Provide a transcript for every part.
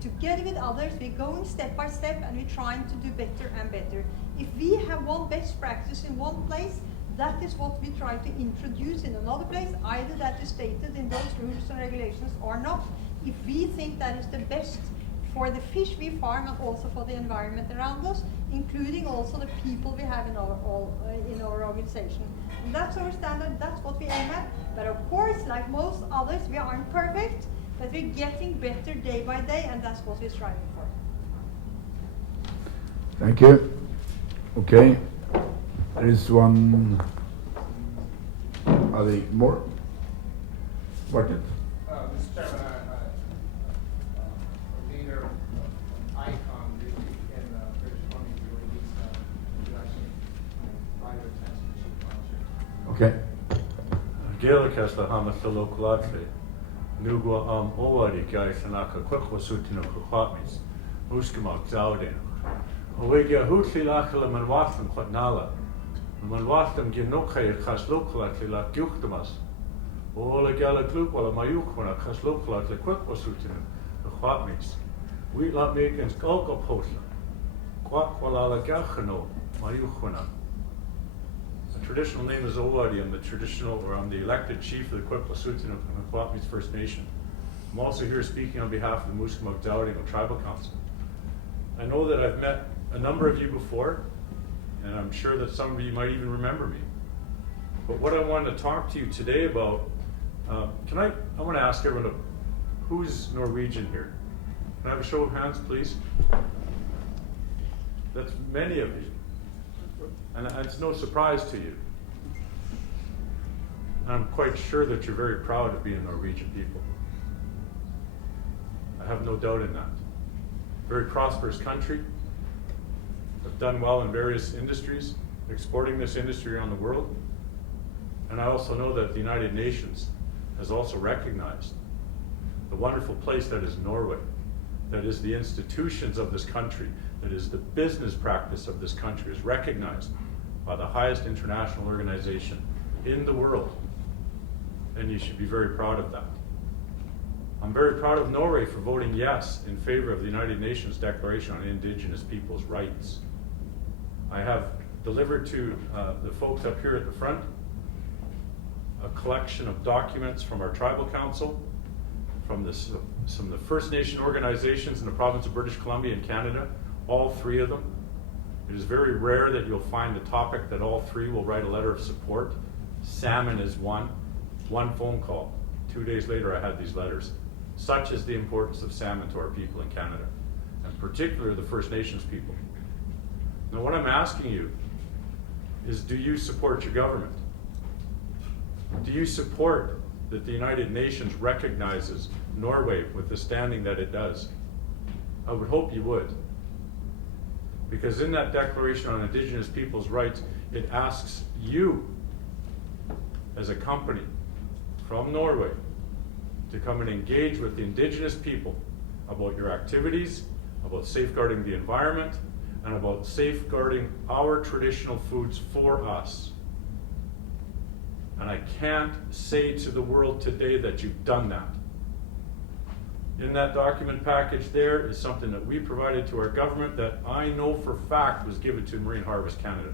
Together with others, we're going step by step and we're trying to do better and better. If we have one best practice in one place, that is what we try to introduce in another place, either that is stated in those rules and regulations or not. If we think that is the best for the fish we farm and also for the environment around us, including also the people we have in our organization. And that's our standard, that's what we aim at. But of course, like most others, we aren't perfect, but we're getting better day by day, and that's what we're striving for. Thank you. Okay, there is one. Are there more? Martin. Mr. Chairman, a leader, an icon really in British Columbia during these election private transportation project. Okay. Gaelic the Hamas local Nugwa Owari guys and Aka Quackwa Sutino Kwatmis, Uskama Zawdin. Owiga Hutli Lakala and Wastam Quatnala. Man Wastam Ginoka Kas local like Guktamas. All a Gallic loop while a Mayukwana Kas local like Quackwa Sutino, the Kwatmis. We lot make and Skulka Post. Quakwala Gachano, Mayukwana. The traditional name is Owari. I'm the traditional, or I'm the elected chief of the Kwet'suwet'en of the Kwatmis First Nation. I'm also here speaking on behalf of the Musqueam Dowding Tribal Council. I know that I've met a number of you before, and I'm sure that some of you might even remember me. But what I wanted to talk to you today about, I want to ask everyone, who's Norwegian here? Can I have a show of hands, please? That's many of you. And it's no surprise to you. I'm quite sure that you're very proud of being Norwegian people. I have no doubt in that. Very prosperous country, have done well in various industries, exporting this industry around the world. And I also know that the United Nations has also recognized the wonderful place that is Norway, that is the institutions of this country, that is the business practice of this country is recognized by the highest international organization in the world. And you should be very proud of that. I'm very proud of Norway for voting yes in favor of the United Nations Declaration on Indigenous Peoples' Rights. I have delivered to the folks up here at the front a collection of documents from our tribal council, from some of the First Nation organizations in the province of British Columbia and Canada, all three of them. It is very rare that you'll find a topic that all three will write a letter of support. Salmon is one phone call. 2 days later I had these letters. Such is the importance of salmon to our people in Canada, and particularly the First Nations people. Now what I'm asking you is, do you support your government? Do you support that the United Nations recognizes Norway with the standing that it does? I would hope you would. Because in that Declaration on Indigenous Peoples' Rights, it asks you, as a company from Norway, to come and engage with the Indigenous people about your activities, about safeguarding the environment, and about safeguarding our traditional foods for us. And I can't say to the world today that you've done that. In that document package there is something that we provided to our government that I know for fact was given to Marine Harvest Canada.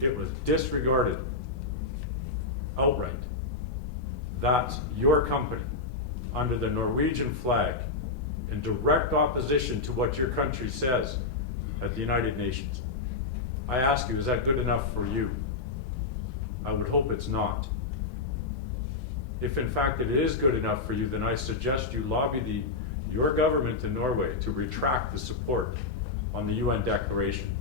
It was disregarded outright. That's your company under the Norwegian flag in direct opposition to what your country says at the United Nations. I ask you, is that good enough for you? I would hope it's not. If in fact it is good enough for you, then I suggest you lobby your government in Norway to retract the support on the UN Declaration.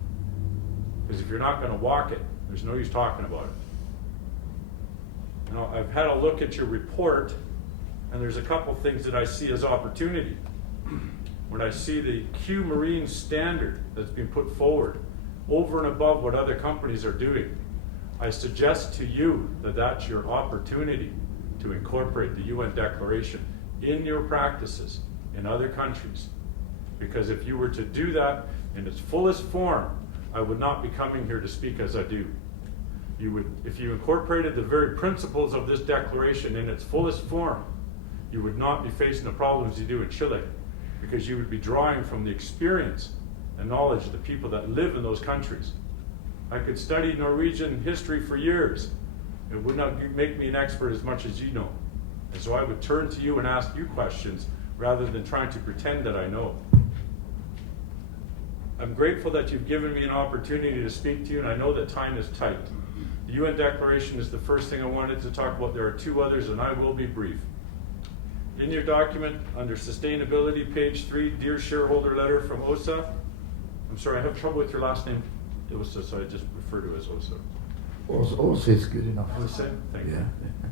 Because if you're not going to walk it, there's no use talking about it. Now, I've had a look at your report, and there's a couple things that I see as opportunity. When I see the Q Marine standard that's been put forward over and above what other companies are doing, I suggest to you that that's your opportunity to incorporate the UN Declaration in your practices in other countries. Because if you were to do that in its fullest form, I would not be coming here to speak as I do. You would, if you incorporated the very principles of this declaration in its fullest form, you would not be facing the problems you do in Chile. because you would be drawing from the experience and knowledge of the people that live in those countries. I could study Norwegian history for years. It would not make me an expert as much as you know. And so I would turn to you and ask you questions rather than trying to pretend that I know. I'm grateful that you've given me an opportunity to speak to you, and I know that time is tight. The UN Declaration is the first thing I wanted to talk about. There are two others, and I will be brief. In your document, under Sustainability, page 3, Dear Shareholder Letter from OSA. I'm sorry, I have trouble with your last name, OSA, so I just refer to it as OSA. Also is good enough. OSA, thank you.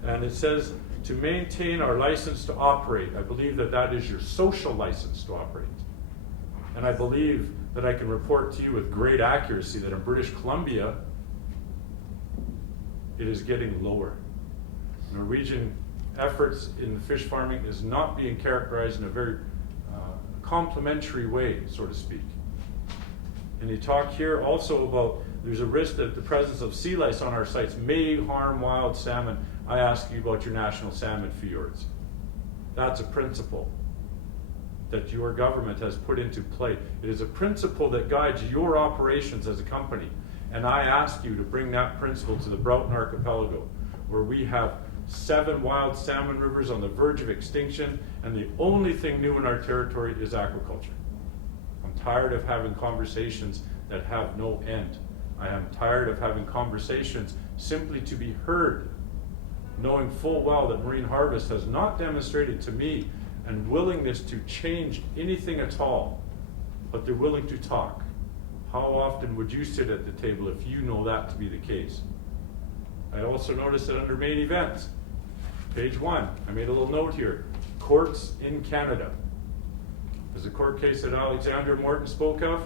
Yeah. And it says, to maintain our license to operate. I believe that that is your social license to operate. And I believe that I can report to you with great accuracy that in British Columbia, it is getting lower. Norwegian efforts in fish farming is not being characterized in a very complementary way, so to speak. And you talk here also about there's a risk that the presence of sea lice on our sites may harm wild salmon. I ask you about your national salmon fjords. That's a principle that your government has put into play. It is a principle that guides your operations as a company. And I ask you to bring that principle to the Broughton Archipelago, where we have 7 wild salmon rivers on the verge of extinction, and the only thing new in our territory is aquaculture. I'm tired of having conversations that have no end. I am tired of having conversations simply to be heard, knowing full well that Marine Harvest has not demonstrated to me and willingness to change anything at all, but they're willing to talk. How often would you sit at the table if you know that to be the case? I also noticed that under main events, page 1, I made a little note here, courts in Canada. There's a court case that Alexandra Morton spoke of.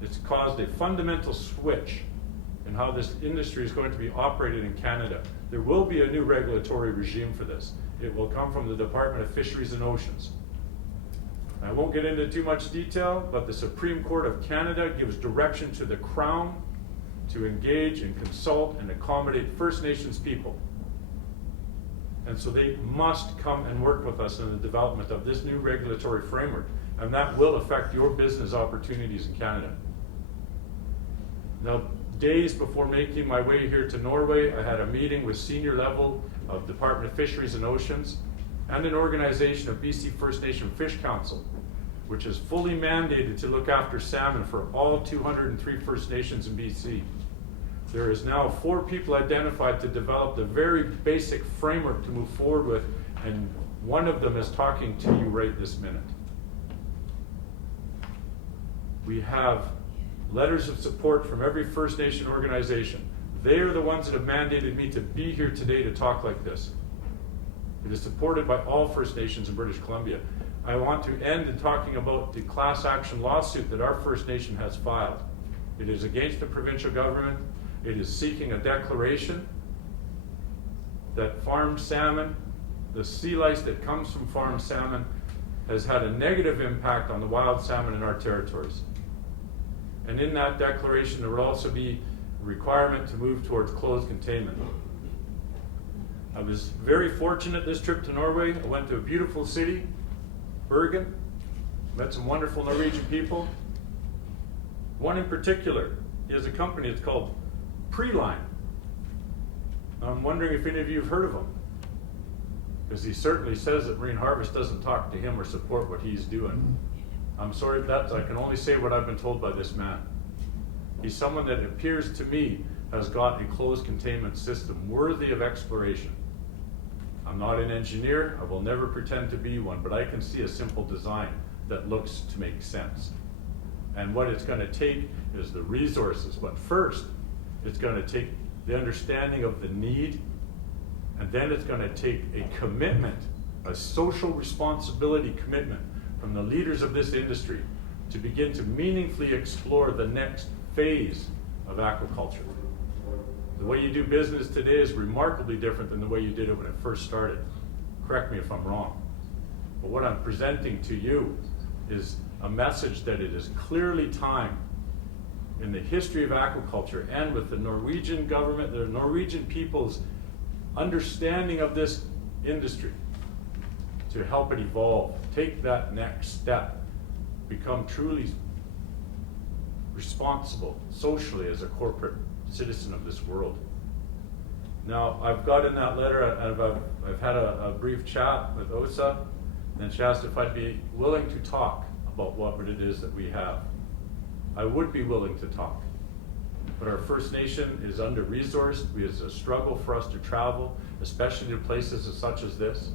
It's caused a fundamental switch in how this industry is going to be operated in Canada. There will be a new regulatory regime for this. It will come from the Department of Fisheries and Oceans. I won't get into too much detail, but the Supreme Court of Canada gives direction to the Crown to engage and consult and accommodate First Nations people. And so they must come and work with us in the development of this new regulatory framework, and that will affect your business opportunities in Canada. Now, days before making my way here to Norway, I had a meeting with senior level of Department of Fisheries and Oceans and an organization of BC First Nation Fish Council, which is fully mandated to look after salmon for all 203 First Nations in BC. There is now 4 people identified to develop the very basic framework to move forward with, and one of them is talking to you right this minute. We have letters of support from every First Nation organization. They are the ones that have mandated me to be here today to talk like this. It is supported by all First Nations in British Columbia. I want to end in talking about the class action lawsuit that our First Nation has filed. It is against the provincial government. It is seeking a declaration that farmed salmon, the sea lice that comes from farmed salmon, has had a negative impact on the wild salmon in our territories. And in that declaration, there will also be a requirement to move towards closed containment. I was very fortunate this trip to Norway. I went to a beautiful city, Bergen, met some wonderful Norwegian people. One in particular, he has a company, it's called Preline. I'm wondering if any of you have heard of him, because he certainly says that Marine Harvest doesn't talk to him or support what he's doing. I'm sorry, I can only say what I've been told by this man. He's someone that appears to me has got a closed containment system worthy of exploration. I'm not an engineer, I will never pretend to be one, but I can see a simple design that looks to make sense. And what it's going to take is the resources, but first it's going to take the understanding of the need, and then it's going to take a commitment, a social responsibility commitment from the leaders of this industry to begin to meaningfully explore the next phase of aquaculture. The way you do business today is remarkably different than the way you did it when it first started. Correct me if I'm wrong. But what I'm presenting to you is a message that it is clearly time in the history of aquaculture and with the Norwegian government, the Norwegian people's understanding of this industry, to help it evolve, take that next step, become truly responsible socially as a corporate citizen of this world. Now, I've got in that letter, I've had a brief chat with OSA, and she asked if I'd be willing to talk about what it is that we have. I would be willing to talk, but our First Nation is under-resourced. It's a struggle for us to travel, especially to places such as this.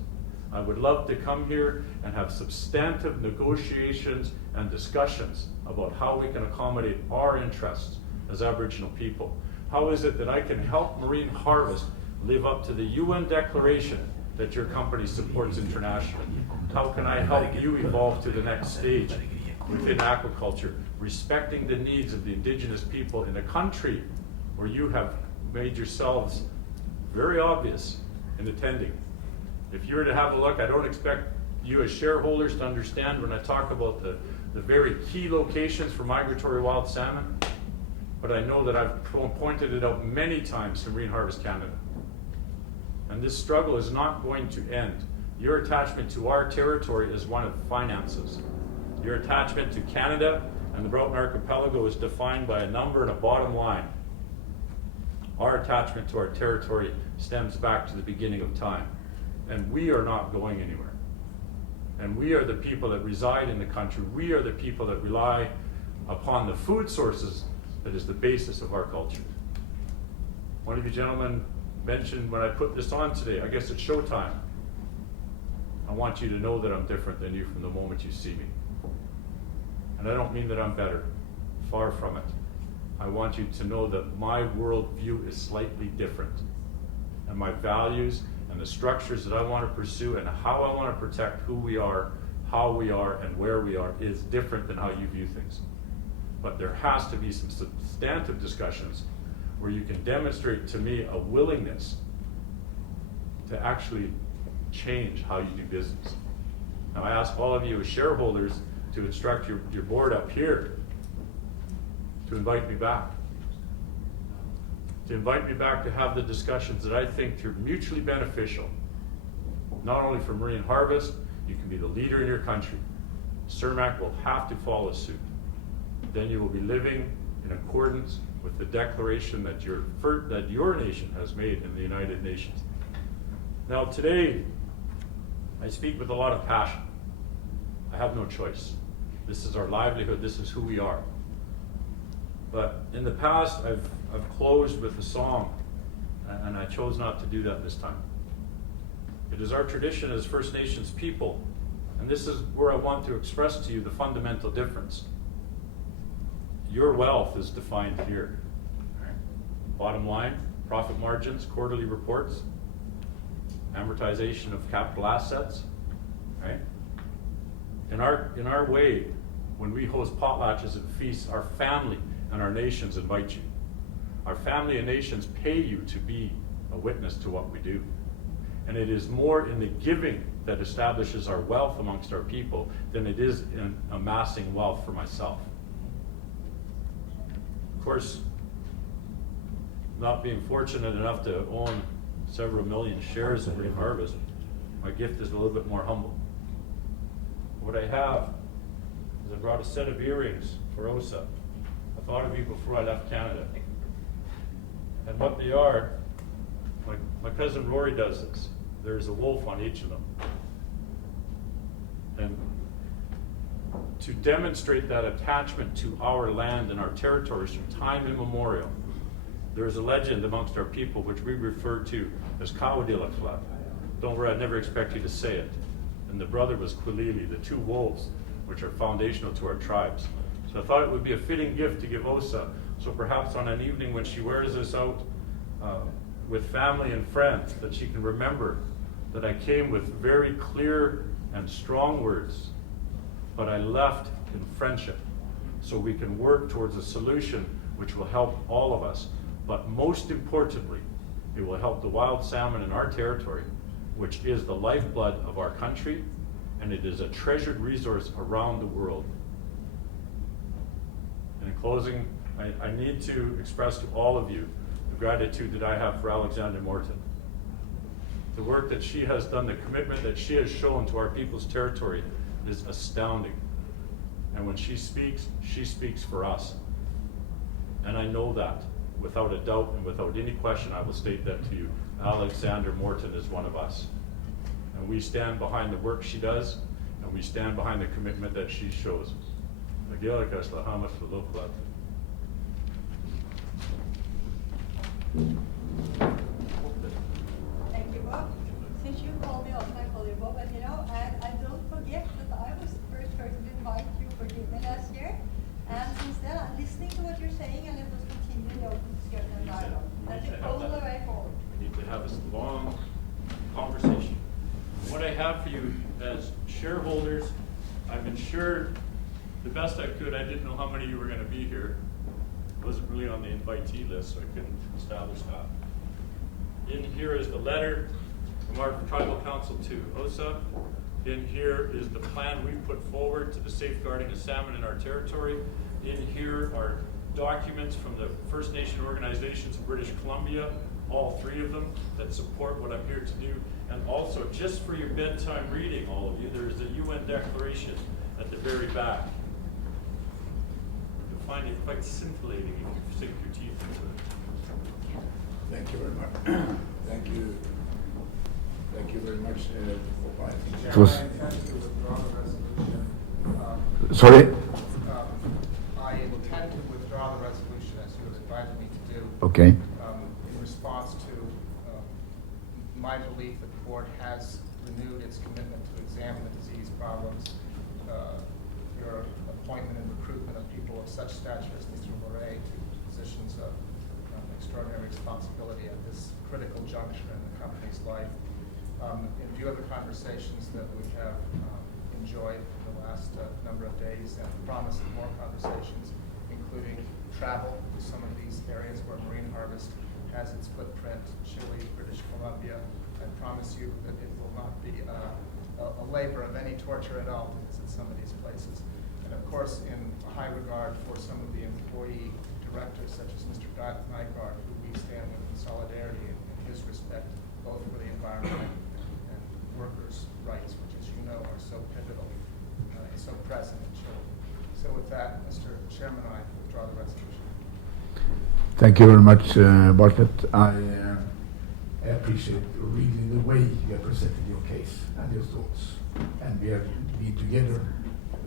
I would love to come here and have substantive negotiations and discussions about how we can accommodate our interests as Aboriginal people. How is it that I can help Marine Harvest live up to the UN declaration that your company supports internationally? How can I help you evolve to the next stage within aquaculture, respecting the needs of the Indigenous people in a country where you have made yourselves very obvious in attending? If you were to have a look, I don't expect you as shareholders to understand when I talk about the very key locations for migratory wild salmon, but I know that I've pointed it out many times to Marine Harvest Canada. And this struggle is not going to end. Your attachment to our territory is one of finances. Your attachment to Canada and the Broughton Archipelago is defined by a number and a bottom line. Our attachment to our territory stems back to the beginning of time. And we are not going anywhere. And we are the people that reside in the country. We are the people that rely upon the food sources that is the basis of our culture. One of you gentlemen mentioned when I put this on today, I guess it's showtime. I want you to know that I'm different than you from the moment you see me. And I don't mean that I'm better, far from it. I want you to know that my worldview is slightly different. And my values and the structures that I want to pursue and how I want to protect who we are, how we are, and where we are is different than how you view things. But there has to be some substantive discussions where you can demonstrate to me a willingness to actually change how you do business. Now I ask all of you as shareholders to instruct your board up here to invite me back. To invite me back to have the discussions that I think are mutually beneficial, not only for Marine Harvest. You can be the leader in your country. CERMAC will have to follow suit. Then you will be living in accordance with the declaration that your nation has made in the United Nations. Now today, I speak with a lot of passion. I have no choice. This is our livelihood, this is who we are. But in the past, I've closed with a song, and I chose not to do that this time. It is our tradition as First Nations people, and this is where I want to express to you the fundamental difference. Your wealth is defined here. Right? Bottom line, profit margins, quarterly reports, amortization of capital assets. Right? In our way, when we host potlatches and feasts, our family and our nations invite you. Our family and nations pay you to be a witness to what we do. And it is more in the giving that establishes our wealth amongst our people than it is in amassing wealth for myself. Of course, not being fortunate enough to own several million shares of Marine Harvest, my gift is a little bit more humble. What I have is I brought a set of earrings for OSA. I thought of you before I left Canada. And what they are, my cousin Rory does this. There's a wolf on each of them. And to demonstrate that attachment to our land and our territories from time immemorial, there's a legend amongst our people which we refer to as Kawadilakla. Don't worry, I'd never expect you to say it. And the brother was Kwilili, the two wolves, which are foundational to our tribes. So I thought it would be a fitting gift to give OSA. So perhaps on an evening when she wears this out with family and friends, that she can remember that I came with very clear and strong words, but I left in friendship, so we can work towards a solution which will help all of us. But most importantly, it will help the wild salmon in our territory, which is the lifeblood of our country, and it is a treasured resource around the world. In closing, I need to express to all of you the gratitude that I have for Alexander Morton. The work that she has done, the commitment that she has shown to our people's territory is astounding. And when she speaks for us. And I know that, without a doubt and without any question, I will state that to you. Alexander Morton is one of us. And we stand behind the work she does, and we stand behind the commitment that she shows. Thank you, Bob. Since you called me also, I call you Bob, and I don't forget that I was the first person to invite you for dinner last year. And since then, I'm listening to what you're saying, and it was continuing the open discussion and dialogue. And it's all the way forward. We need to have this long conversation. What I have for you as shareholders, I've ensured the best I could. I didn't know how many of you were going to be here. It wasn't really on the invitee list, so I couldn't establish that. In here is the letter from our tribal council to OSA. In here is the plan we've put forward to the safeguarding of salmon in our territory. In here are documents from the First Nation organizations in British Columbia, all 3 of them, that support what I'm here to do. And also, just for your bedtime reading, all of you, there's a UN declaration at the very back. You'll find it quite scintillating if you sink your teeth into it. Thank you very much. Thank you. Thank you very much. It Chairman, was. I intend to withdraw the resolution. Sorry? I intend to withdraw the resolution as you have invited me to do. Okay. In response to my belief that the board has renewed its commitment to examine the disease problems. Your appointment and recruitment of people of such stature as Mr. Moray to positions of extraordinary responsibility at this critical juncture in the company's life. In view of the conversations that we have enjoyed in the last number of days and the promise of more conversations, including travel to some of these areas where Marine Harvest has its footprint, Chile, British Columbia, I promise you that it will not be a labor of any torture at all to visit some of these places. And of course, in high regard for some of the employee directors, such as Mr. Nygaard, who we stand with in solidarity in his respect, both for the environment and workers' rights, which, as you know, are so pivotal and so present in Chile. So with that, Mr. Chairman, I withdraw the resolution. Thank you very much, Bartlett. I appreciate really the way you have presented your case and your thoughts. And we have been together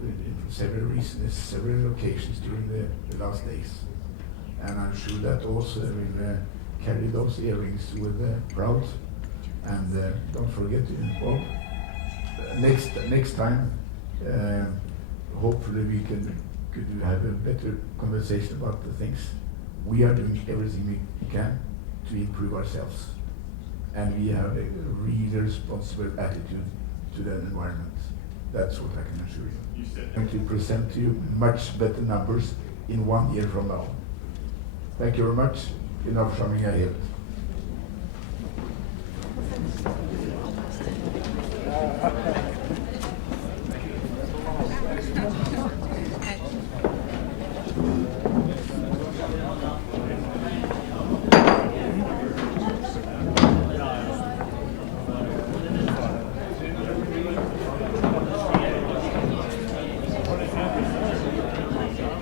for several reasons, several occasions during the last days. And I'm sure that also will carry those earrings with proud. And don't forget, well, next time, hopefully we could have a better conversation about the things. We are doing everything we can to improve ourselves. And we have a really responsible attitude to the environment. That's what I can assure you. I'm going to present to you much better numbers in 1 year from now. Thank you very much. Generalförsamlingen är helt.